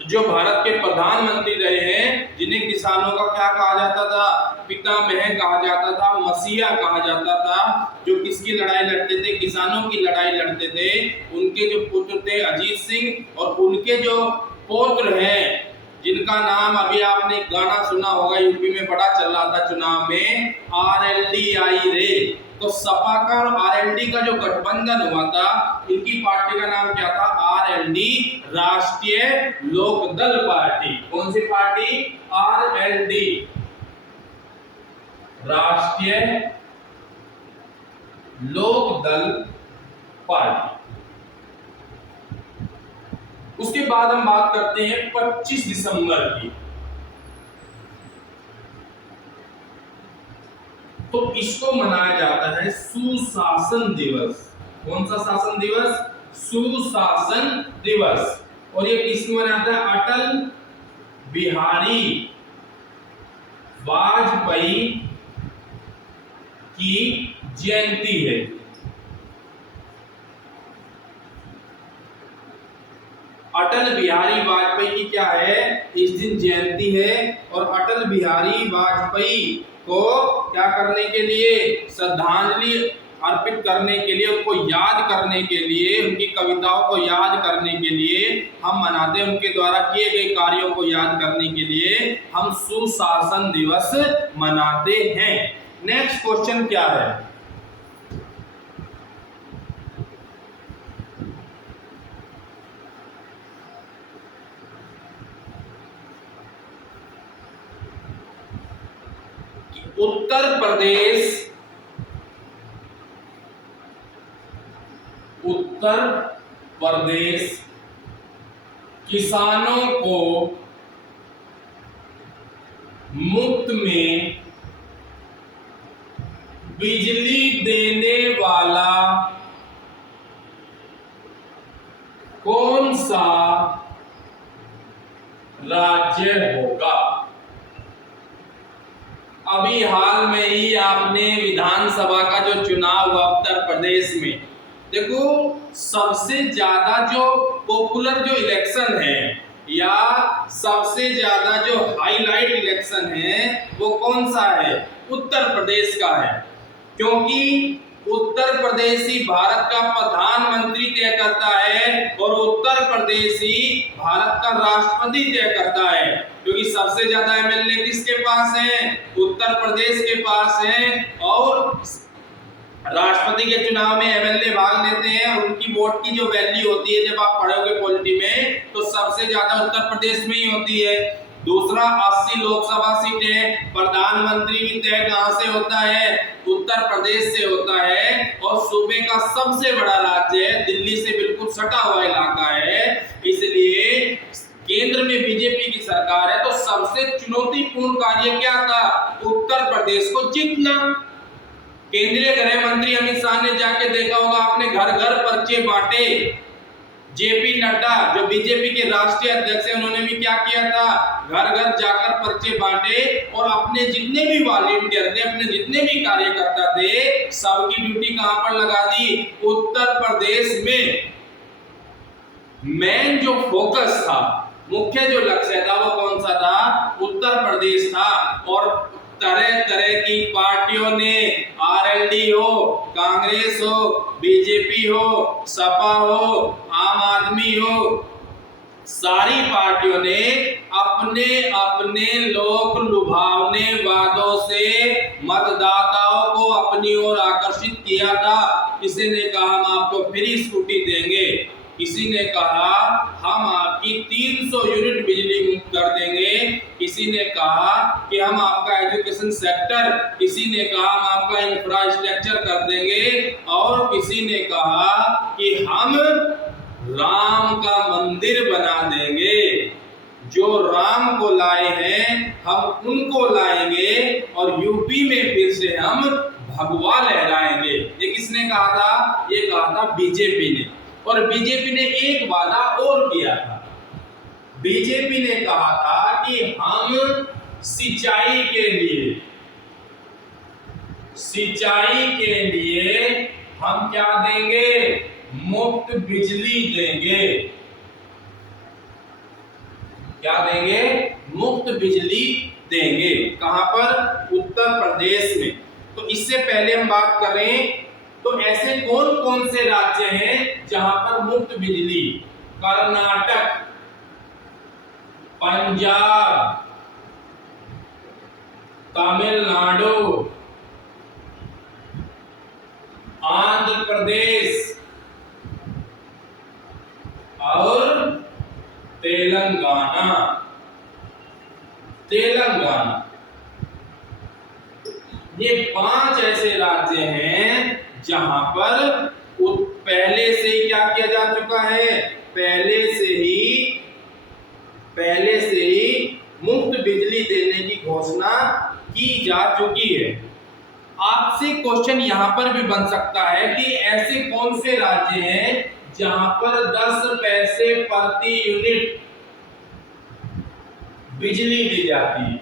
जो भारत के प्रधानमंत्री रहे हैं, जिन्हें किसानों का क्या कहा जाता था? पितामह कहा जाता था, मसीहा कहा जाता था, जो किसकी लड़ाई लड़ते थे? किसानों की लड़ाई लड़ते थे। उनके जो पुत्र थे अजीत सिंह, और उनके जो पौत्र हैं, जिनका नाम अभी आपने गाना सुना होगा, यूपी में बड़ा चल रहा था चुनाव में, आरएलडी आई रे। तो सपा का और आरएलडी का जो गठबंधन हुआ था, इनकी पार्टी का नाम क्या था? आरएलडी, राष्ट्रीय लोकदल पार्टी। कौन सी पार्टी? आरएलडी, राष्ट्रीय लोकदल पार्टी। उसके बाद हम बात करते हैं 25 दिसंबर की। तो इसको मनाया जाता है सुशासन दिवस। कौन सा शासन दिवस? सुशासन दिवस। और ये किसको मनाता है? अटल बिहारी वाजपेयी की जयंती है। अटल बिहारी वाजपेयी की क्या है? इस दिन जयंती है। और अटल बिहारी वाजपेयी को क्या करने के लिए? श्रद्धांजलि अर्पित करने के लिए, उनको याद करने के लिए, उनकी कविताओं को याद करने के लिए हम मनाते हैं। उनके द्वारा किए गए कार्यों को याद करने के लिए हम सुशासन दिवस मनाते हैं। नेक्स्ट क्वेश्चन क्या है? उत्तर प्रदेश किसानों को मुफ्त में बिजली देने वाला कौन सा राज्य होगा? अभी हाल में ही आपने विधानसभा का जो चुनाव हुआ उत्तर प्रदेश में, देखो सबसे ज्यादा जो पॉपुलर जो इलेक्शन है या सबसे ज्यादा जो हाईलाइट इलेक्शन है वो कौन सा है? उत्तर प्रदेश का है। क्योंकि उत्तर प्रदेश ही भारत का प्रधानमंत्री तय करता है और उत्तर प्रदेश ही भारत का राष्ट्रपति तय करता है। क्योंकि सबसे ज्यादा एमएलए किसके पास है? उत्तर प्रदेश के पास है। और राष्ट्रपति के चुनाव में एमएलए भाग लेते हैं और उनकी वोट की जो वैल्यू होती है, जब आप पढ़ोगे पॉलिटी में, तो सबसे ज्यादा उत्तर प्रदेश में ही होती है। दूसरा 80 लोकसभा सीटें, प्रधानमंत्री भी तय कहां से होता है? उत्तर प्रदेश से होता है। और सूबे का सबसे बड़ा राज्य है, दिल्ली से बिल्कुल सटा हुआ इलाका है, इसलिए केंद्र में बीजेपी की सरकार है। तो सबसे चुनौतीपूर्ण कार्य क्या था? उत्तर प्रदेश को जीतना। केंद्रीय गृह मंत्री अमित शाह ने जाके देखा होगा, आपने घर घर पर्चे बांटे। जेपी नड्डा जो बीजेपी के राष्ट्रीय अध्यक्ष हैं, उन्होंने भी क्या किया था? घर घर जाकर पर्चे बांटे और अपने जितने भी वॉलंटियर थे, अपने जितने भी कार्यकर्ता थे, सबकी ड्यूटी कहां पर लगा दी? उत्तर प्रदेश में। मेन जो फोकस था, मुख्य जो लक्ष्य था, वो कौन सा था? उत्तर प्रदेश था। और तरह तरह की पार्टियों ने, आरएलडी हो, कांग्रेस हो, बीजेपी हो, सपा हो, आम आदमी हो, सारी पार्टियों ने अपने अपने लोक लुभावने वादों से मतदाताओं को अपनी ओर आकर्षित किया था। किसी ने कहा हम आपको फ्री स्कूटी देंगे, किसी ने कहा हम आपकी 300 यूनिट बिजली मुक्त कर देंगे, किसी ने कहा कि हम आपका एजुकेशन सेक्टर, किसी ने कहा हम आपका इंफ्रास्ट्रक्चर कर देंगे, और किसी ने कहा कि हम राम का मंदिर बना देंगे। जो राम को लाए हैं हम उनको लाएंगे और यूपी में फिर से हम भगवा लहराएंगे। ये किसने कहा था? ये कहा था बीजेपी ने। और बीजेपी ने एक वादा और किया था। बीजेपी ने कहा था कि हम सिंचाई के लिए हम क्या देंगे? मुफ्त बिजली देंगे। क्या देंगे? मुफ्त बिजली देंगे। कहां पर? उत्तर प्रदेश में। तो इससे पहले हम बात करें तो ऐसे कौन कौन से राज्य हैं जहां पर मुफ्त बिजली? कर्नाटक, पंजाब, तमिलनाडु, आंध्र प्रदेश और तेलंगाना। ये 5 ऐसे राज्य हैं जहां पर पहले से ही क्या किया जा चुका है? पहले से ही मुफ्त बिजली देने की घोषणा की जा चुकी है। आपसे क्वेश्चन यहां पर भी बन सकता है कि ऐसे कौन से राज्य हैं जहां पर 10 पैसे प्रति यूनिट बिजली दी जाती है।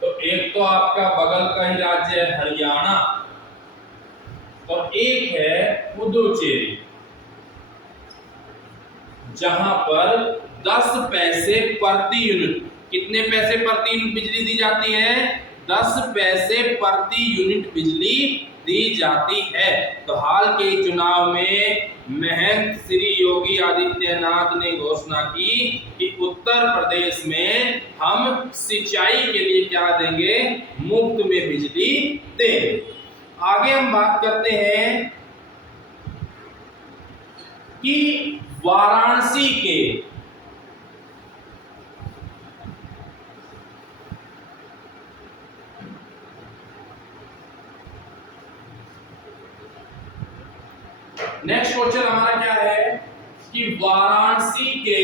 तो एक तो आपका बगल का ही राज्य है हरियाणा, और एक है पुदुचेरी, जहां पर 10 पैसे प्रति यूनिट। कितने पैसे प्रति यूनिट बिजली दी जाती है? 10 पैसे प्रति यूनिट बिजली दी जाती है। तो हाल के चुनाव में महंत श्री योगी आदित्यनाथ ने घोषणा की कि उत्तर प्रदेश में हम सिंचाई के लिए क्या देंगे? मुफ्त में बिजली देंगे। आगे हम बात करते हैं कि वाराणसी के नेक्स्ट क्वेश्चन हमारा क्या है कि वाराणसी के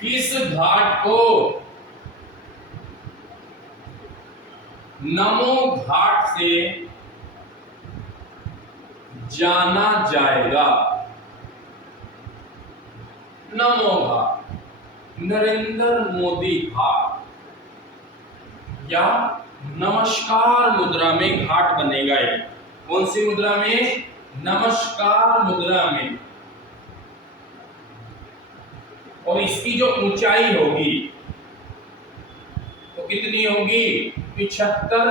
किस घाट को नमो घाट से जाना जाएगा? नमो घाट, नरेंद्र मोदी घाट, या नमस्कार मुद्रा में घाट बनेगा। ये कौन सी मुद्रा में? नमस्कार मुद्रा में। और इसकी जो ऊंचाई होगी तो कितनी होगी? 75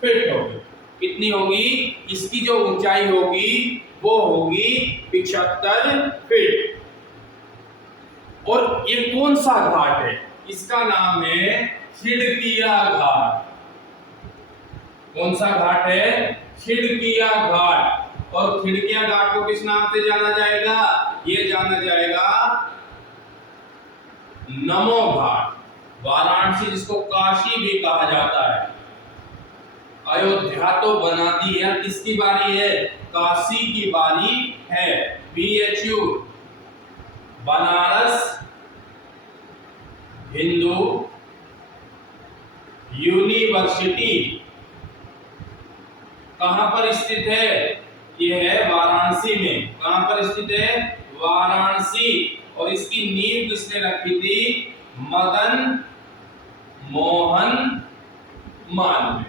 फीट होगी। कितनी होगी? इसकी जो ऊंचाई होगी वो होगी 75 फीट। और ये कौन सा घाट है? इसका नाम है खिड़किया घाट। कौन सा घाट है? खिड़किया घाट। और खिड़किया घाट को किस नाम से जाना जाएगा? ये जाना जाएगा नमो घाट। वाराणसी जिसको काशी भी कहा जाता है, अयोध्या तो बना दी है। किसकी बारी है? काशी की बारी है। BHU बनारस हिंदू यूनिवर्सिटी कहां पर स्थित है? ये है वाराणसी में। कहां पर स्थित है? वाराणसी। और इसकी नींव किसने रखी थी? मदन मोहन मालवीय।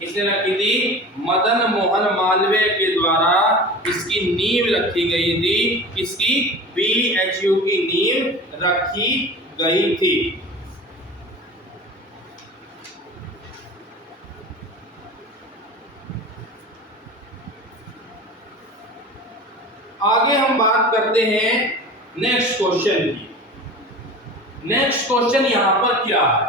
किसने रखी थी? मदन मोहन मालवीय के द्वारा इसकी नींव रखी गई थी। इसकी BHU की नींव रखी गई थी। आगे हम बात करते हैं नेक्स्ट क्वेश्चन की। नेक्स्ट क्वेश्चन यहां पर क्या है?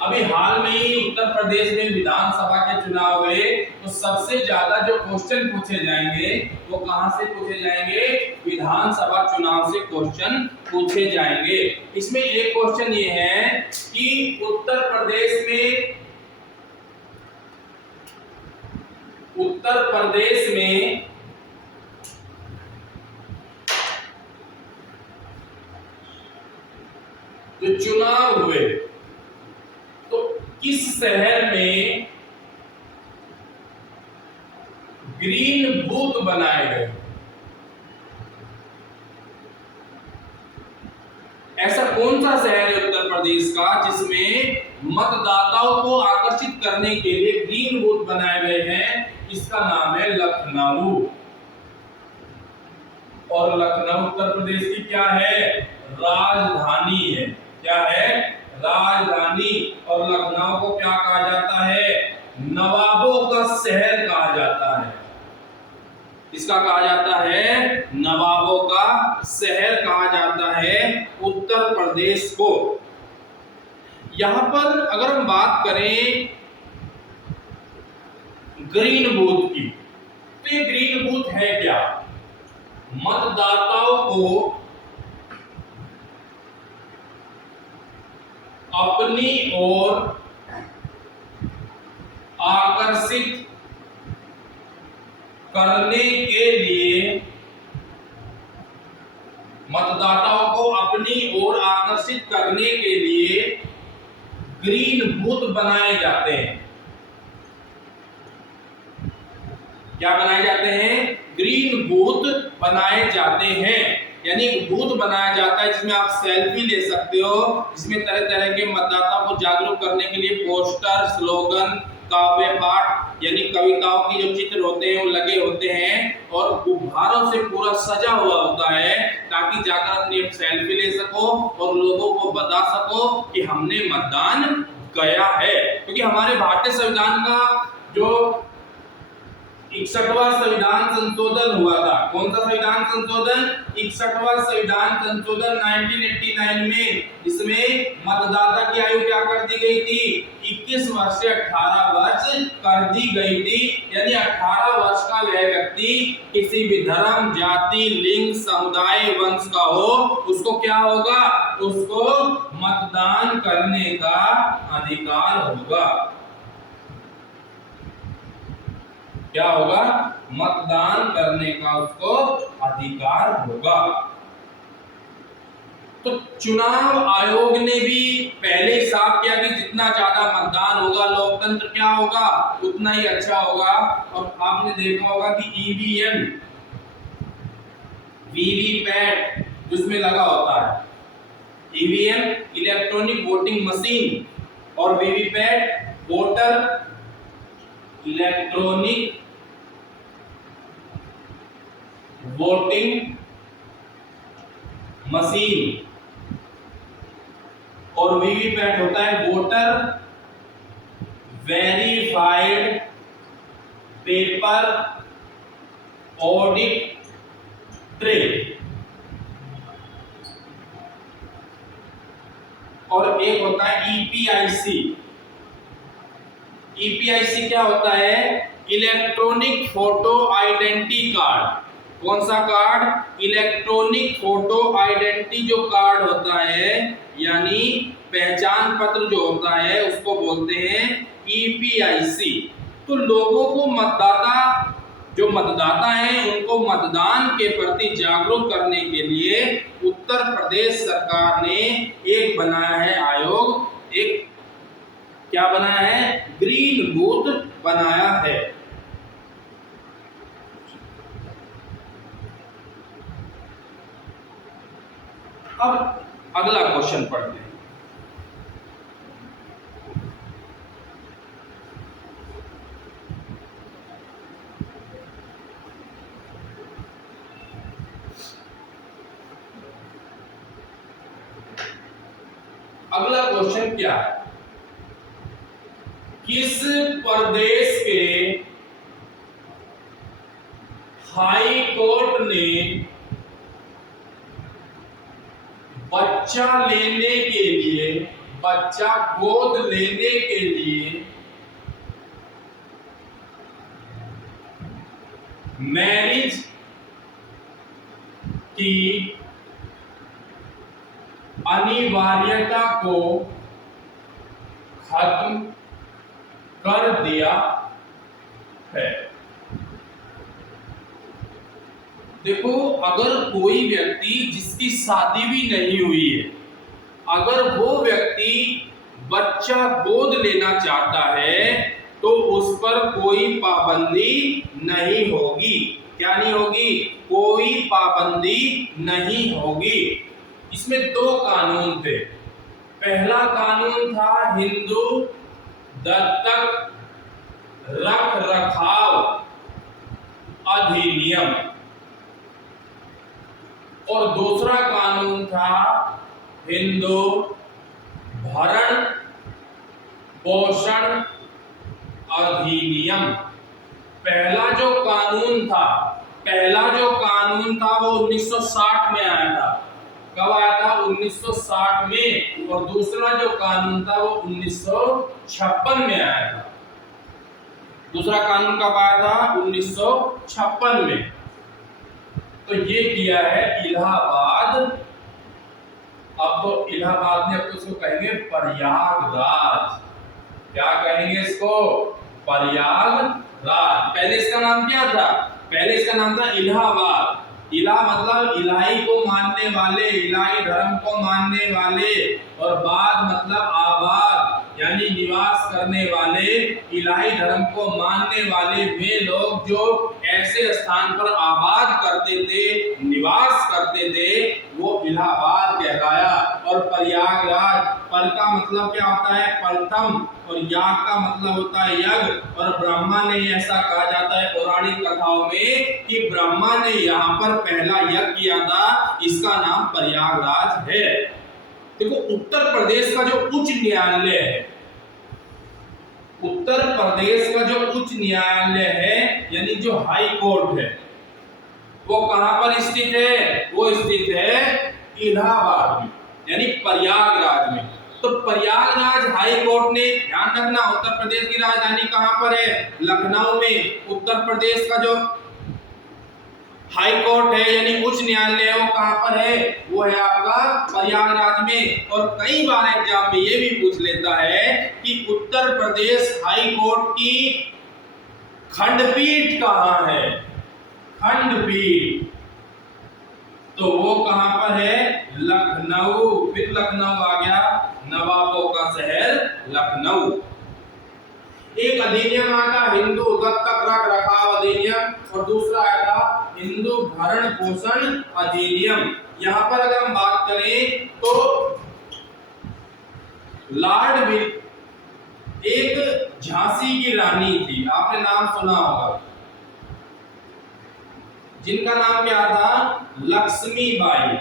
अभी हाल में ही उत्तर प्रदेश में विधानसभा के चुनाव हुए, तो सबसे ज्यादा जो क्वेश्चन पूछे जाएंगे वो कहां से पूछे जाएंगे? विधानसभा चुनाव से क्वेश्चन पूछे जाएंगे। इसमें एक क्वेश्चन ये है कि उत्तर प्रदेश में जो चुनाव हुए तो किस शहर में ग्रीन बूथ बनाए गए? ऐसा कौन सा शहर है उत्तर प्रदेश का जिसमें मतदाताओं को आकर्षित करने के लिए ग्रीन बूथ बनाए गए हैं? इसका नाम है लखनऊ। और लखनऊ उत्तर प्रदेश की क्या है? राजधानी है। क्या है? राजधानी। और लखनऊ को क्या कहा जाता है? नवाबों का शहर कहा जाता है। इसका कहा जाता है नवाबों का शहर कहा जाता है उत्तर प्रदेश को। यहां पर अगर हम बात करें ग्रीन बूथ की, तो ये ग्रीन बूथ है क्या? मतदाताओं को अपनी ओर आकर्षित करने के लिए, मतदाताओं को अपनी ओर आकर्षित करने के लिए ग्रीन बूथ बनाए जाते हैं। क्या बनाए जाते हैं? ग्रीन बूथ बनाए जाते हैं। यानी एक बूथ बनाया जाता है जिसमें आप सेल्फी ले सकते हो, जिसमें तरह तरह के मतदाताओं को जागरूक करने के लिए पोस्टर, स्लोगन, काव्य पाठ यानी कविताओं की जो चित्र होते हैं वो लगे होते हैं और गुब्बारों से पूरा सजा हुआ होता है, ताकि जाकर अपनी सेल्फी ले सको और लोगों को बता सको कि हमने मतदान किया है। क्योंकि हमारे भारतीय संविधान का जो 61वां संविधान संशोधन हुआ था, कौन सा संविधान संशोधन? 61वां संविधान संशोधन 1989 में, इसमें मतदाता की आयु क्या कर दी गई थी? 21 वर्ष से 18 वर्ष कर दी गई थी। यानी 18 वर्ष का वह व्यक्ति किसी भी धर्म, जाति, लिंग, समुदाय, वंश का हो, उसको क्या होगा? उसको मतदान करने का अधिकार होगा। क्या होगा? मतदान करने का उसको अधिकार होगा। तो चुनाव आयोग ने भी पहले हिसाब किया कि जितना ज्यादा मतदान होगा, लोकतंत्र क्या होगा? उतना ही अच्छा होगा। और आपने देखा होगा कि ईवीएम, वीवीपैट जिसमें लगा होता है, ईवीएम इलेक्ट्रॉनिक वोटिंग मशीन और VVPAT voter electronic voting machine, और वीवीपैट होता है voter verified paper audit trail. और एक होता है ईपीआईसी। ईपीआईसी क्या होता है? Electronic photo identity card. कौन सा कार्ड? इलेक्ट्रॉनिक फोटो आइडेंटिटी जो कार्ड होता है, यानी पहचान पत्र जो होता है, उसको बोलते हैं ईपीआईसी। तो लोगों को जो मतदाता हैं उनको मतदान के प्रति जागरूक करने के लिए उत्तर प्रदेश सरकार ने एक बनाया है आयोग, एक क्या बनाया है? ग्रीन बूथ बनाया है। अब अगला क्वेश्चन पढ़ते हैं। अगला क्वेश्चन क्या है? किस प्रदेश के हाई कोर्ट ने बच्चा लेने के लिए बच्चा गोद लेने के लिए मैरिज की अनिवार्यता को खत्म कर दिया है। देखो, अगर कोई व्यक्ति जिसकी शादी भी नहीं हुई है, अगर वो व्यक्ति बच्चा गोद लेना चाहता है तो उस पर कोई पाबंदी नहीं होगी। क्या नहीं होगी? कोई पाबंदी नहीं होगी। इसमें दो कानून थे। पहला कानून था हिंदू दत्तक रख रखाव अधिनियम, और दूसरा कानून था हिंदू भरण पोषण अधिनियम। पहला जो कानून था वो 1960 में आया था। कब आया था? 1960 में। और दूसरा जो कानून था वो 1956 में आया था। दूसरा कानून कब आया था? 1956 में। तो ये किया है इलाहाबाद। अब तो इलाहाबाद ने इसको कहेंगे प्रयागराज। क्या कहेंगे इसको? प्रयागराज। पहले इसका नाम क्या था? पहले इसका नाम था इलाहाबाद। इला मतलब इलाही को मानने वाले, इलाही धर्म को मानने वाले, और बाद मतलब आबाद यानी निवास करने वाले। इलाही धर्म को मानने वाले वे लोग जो ऐसे स्थान पर आबाद करते थे, निवास करते थे, वो इलाहाबाद कहलाया। और प्रयागराज, पर का मतलब क्या होता है? प्रथम, और याग का मतलब होता है यज्ञ। और ब्रह्मा ने, ऐसा कहा जाता है पौराणिक कथाओं में कि ब्रह्मा ने यहाँ पर पहला यज्ञ किया था। इसका नाम प्रयागराज है। देखो, उत्तर प्रदेश का जो उच्च न्यायालय है, उत्तर प्रदेश का जो उच्च न्यायालय है यानी जो हाई कोर्ट है, वो कहां पर स्थित है? वो स्थित है इलाहाबाद में यानी प्रयागराज में। तो प्रयागराज हाई कोर्ट ने, ध्यान रखना, उत्तर प्रदेश की राजधानी कहां पर है? लखनऊ में। उत्तर प्रदेश का जो हाई कोर्ट है यानी उच्च न्यायालय है वो कहां पर है? वो है आपका प्रयागराज में। और कई बार एग्जाम में ये भी पूछ लेता है कि उत्तर प्रदेश हाई कोर्ट की खंडपीठ कहां है? खंडपीठ, तो वो कहां पर है? लखनऊ। फिर लखनऊ आ गया, नवाबों का शहर लखनऊ। एक अधिनियम आता हिंदू दत्तक रख रखाव अधिनियम, और दूसरा आया हिंदू भरण पोषण अधिनियम। यहां पर अगर हम बात करें तो लॉर्ड विल, एक झांसी की रानी थी, आपने नाम सुना होगा, जिनका नाम क्या था? लक्ष्मीबाई।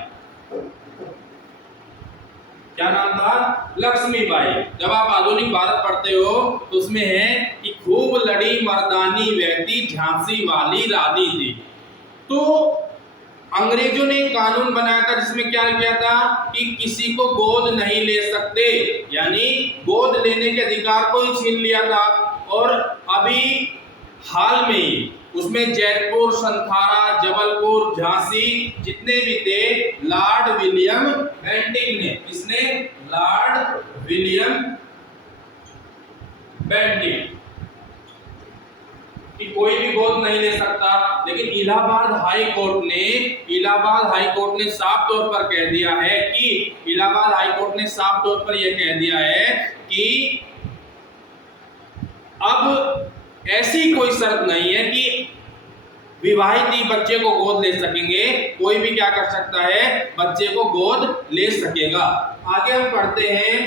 क्या नाम था? लक्ष्मीबाई। जब आप आधुनिक भारत पढ़ते हो तो उसमें है कि खूब लड़ी मर्दानी व्यक्ति झांसी वाली रानी थी। तो अंग्रेजों ने कानून बनाया था जिसमें क्या किया था कि किसी को गोद नहीं ले सकते, यानी गोद लेने के अधिकार को ही छीन लिया था। और अभी हाल में ही उसमें जयपुर, संथारा, जबलपुर, झांसी जितने भी थे, लॉर्ड विलियम बेंटिंक ने, किसने? लॉर्ड विलियम बेंटिंक, कि कोई भी गोद नहीं ले सकता। लेकिन इलाहाबाद हाई कोर्ट ने साफ तौर पर कह दिया है कि इलाहाबाद हाई कोर्ट ने साफ तौर पर यह कह दिया है कि अब ऐसी कोई शर्त नहीं है कि विवाहित ही बच्चे को गोद ले सकेंगे, कोई भी क्या कर सकता है? बच्चे को गोद ले सकेगा। आगे हम पढ़ते हैं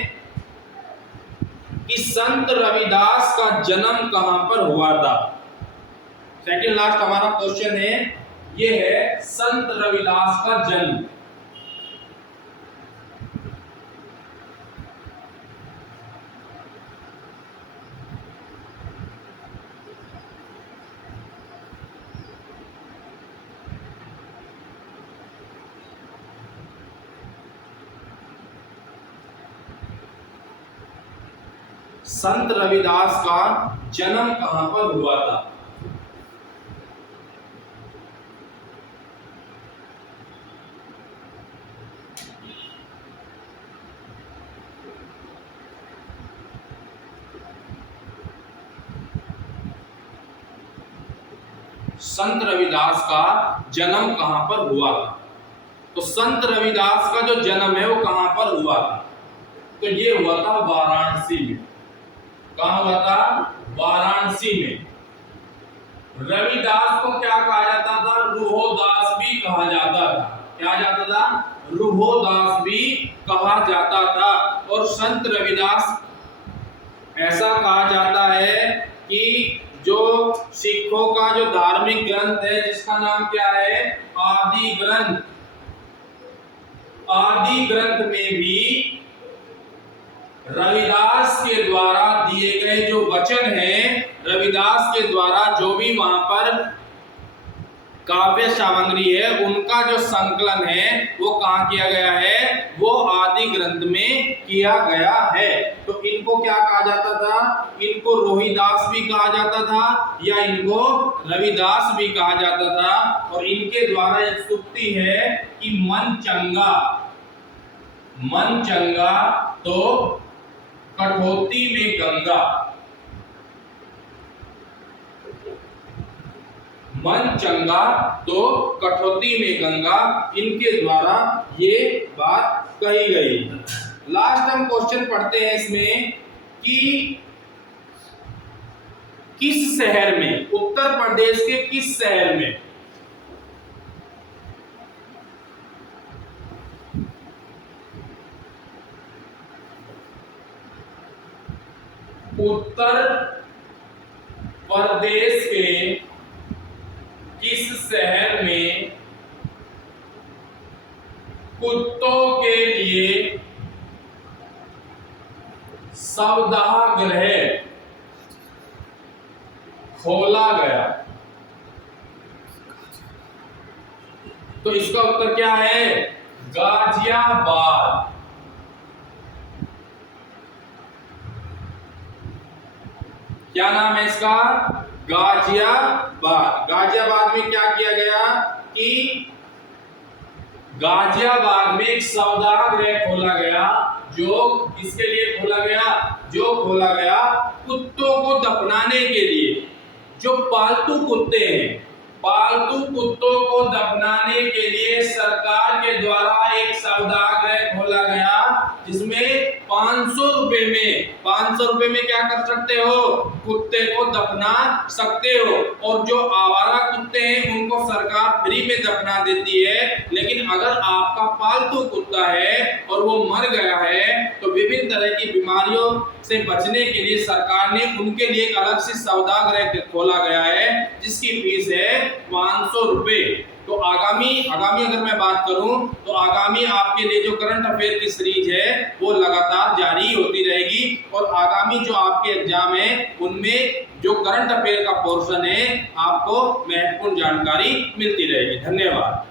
कि संत रविदास का जन्म कहां पर हुआ था। सेकंड लास्ट हमारा क्वेश्चन है, ये है संत रविदास का जन्म। संत रविदास का जन्म कहां पर हुआ था? संत रविदास का जन्म कहां पर हुआ था? तो संत रविदास का जो जन्म है वो कहां पर हुआ था? तो ये हुआ था वाराणसी में। कहां हुआ था? वाराणसी में। रविदास को क्या कहा जाता था? रूहोदास भी कहा जाता था। क्या जाता था? रूहोदास भी कहा जाता था। और संत रविदास ऐसा कहा जाता है कि जो सिखों का जो धार्मिक ग्रंथ है जिसका नाम क्या है? आदि ग्रंथ। आदि ग्रंथ में भी रविदास के द्वारा दिए गए जो वचन हैं, रविदास के द्वारा जो भी वहां पर काव्य सामग्री है उनका जो संकलन है वो कहाँ किया गया है? वो आदि ग्रंथ में किया गया है। तो इनको क्या कहा जाता था? इनको रोहिदास भी कहा जाता था या इनको रविदास भी कहा जाता था। और इनके द्वारा एक सूक्ति है कि मन चंगा तो कठौती में गंगा। मन चंगा तो कठौती में गंगा, इनके द्वारा ये बात कही गई। लास्ट हम क्वेश्चन पढ़ते हैं इसमें कि किस शहर में, उत्तर प्रदेश के किस शहर में उत्तर प्रदेश के किस शहर में कुत्तों के लिए सौदागृह खोला गया? तो इसका उत्तर क्या है? गाजियाबाद। क्या नाम है इसका? गाजियाबाद। गाजियाबाद में क्या किया गया कि गाजियाबाद में एक सौदागृह खोला गया। जो किसके लिए खोला गया? जो खोला गया कुत्तों को दफनाने के लिए। जो पालतू कुत्ते हैं, पालतू कुत्तों को दफनाने के लिए सरकार के द्वारा एक सौदागृह खोला गया जिसमें 500 रुपए में क्या कर सकते हो? कुत्ते को दफना सकते हो। और जो आवारा कुत्ते हैं उनको सरकार फ्री में दफना देती है। लेकिन अगर आपका पालतू कुत्ता है और वो मर गया है तो विभिन्न तरह की बीमारियों से बचने के लिए सरकार ने उनके लिए एक अलग से सौदागृह खोला गया है जिसकी फीस है 500 रुपए। तो आगामी अगर मैं बात करूं तो आगामी आपके लिए जो करंट अफेयर की सीरीज है वो लगातार जारी होती रहेगी। और आगामी जो आपके एग्जाम है उनमें जो करंट अफेयर का पोर्शन है आपको महत्वपूर्ण जानकारी मिलती रहेगी। धन्यवाद।